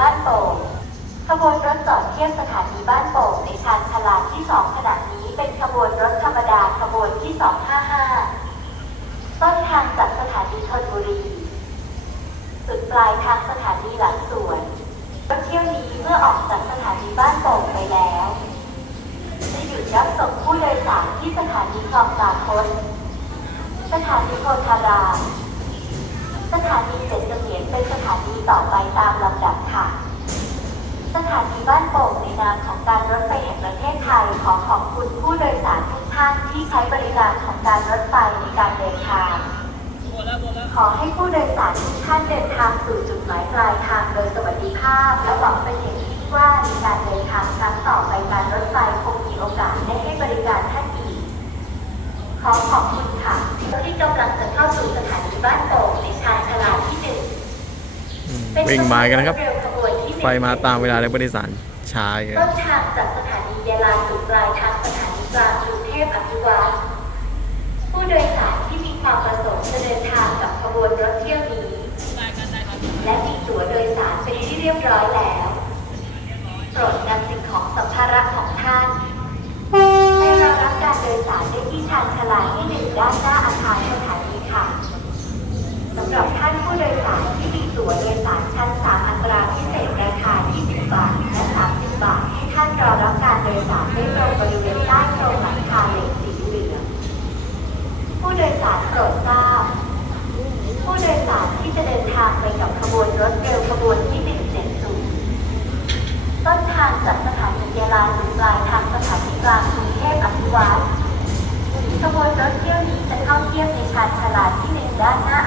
บ้านโป่งขบวนรถจอดเทียบสถานีบ้านโป่งในชานชาลาที่ 2 ขณะนี้เป็นขบวนรถธรรมดาขบวนที่ 255 ต้นทางจากสถานีธนบุรี สุดปลายทางสถานีหลังสวน รถเที่ยวนี้เมื่อออกจากสถานีบ้านโป่งไปแล้ว จะหยุดรับส่งผู้โดยสารที่สถานีคลองตาคตสถานีโพธาราม สถานีเจ็ดเสมียนเป็นสถานีต่อไปตามลำดับค่ะ สถานีบ้านโป่งในนามของการรถไฟแห่งประเทศไทยขอขอบคุณผู้โดยสารทุกท่านที่ใช้บริการของการรถไฟในการเดินทาง ขอให้ผู้โดยสารทุกท่านเดินทางสู่จุดหมายปลายทางโดยสวัสดิภาพ และหวังเป็นอย่างยิ่งว่าในการเดินทางครั้งต่อไปการรถไฟคงมีโอกาสได้ให้บริการท่านอีก ขอขอบคุณค่ะที่กำลังจะเข้าสู่สถานีบ้านโป่งในชานชาลาที่หนึ่ง อืม วิ่งมากันนะครับเป็ขบวนที่หนึ่งไฟมาตามเวลาและผู้โดยสารช้าเกินต้นทางจากสถานียาลาสู่ปลายทางสถานีกลางกรุงเทพอภิวัตผู้โดยสารที่มีความประสงค์จะเดินทางกับขบวนรถเที่ยวนี้ และมีตั๋วโดยสารเป็นที่เรียบร้อยแล้วโปรดนำสิ่งของสัมภาระของท่านไปรอรับการโดยสารได้ที่ชานชาลาที่หนึ่งด้านหน้าอาคารสถานีค่ะสำหรับ ท่านผู้โดยสารที่มีตั๋วโดยสารชั้นสามอัตราพิเศษราคา 20 บาท และ 30 บาทให้ท่านรอรับการโดยสารได้ตรงบริเวณใต้โครงหลังคาเหล็กสีเหลือง ผู้โดยสารโปรดทราบ ผู้โดยสารที่จะเดินทางไปกับขบวนรถเร็วขบวนที่ 170 ต้นทางจากสถานียาลาสู่ปลายทางสถานีกลางกรุงเทพอภิวัตรขบวนรถเที่ยวนี้จะเข้าเทียบในชานชาลาที่หนึ่งด้านหน้า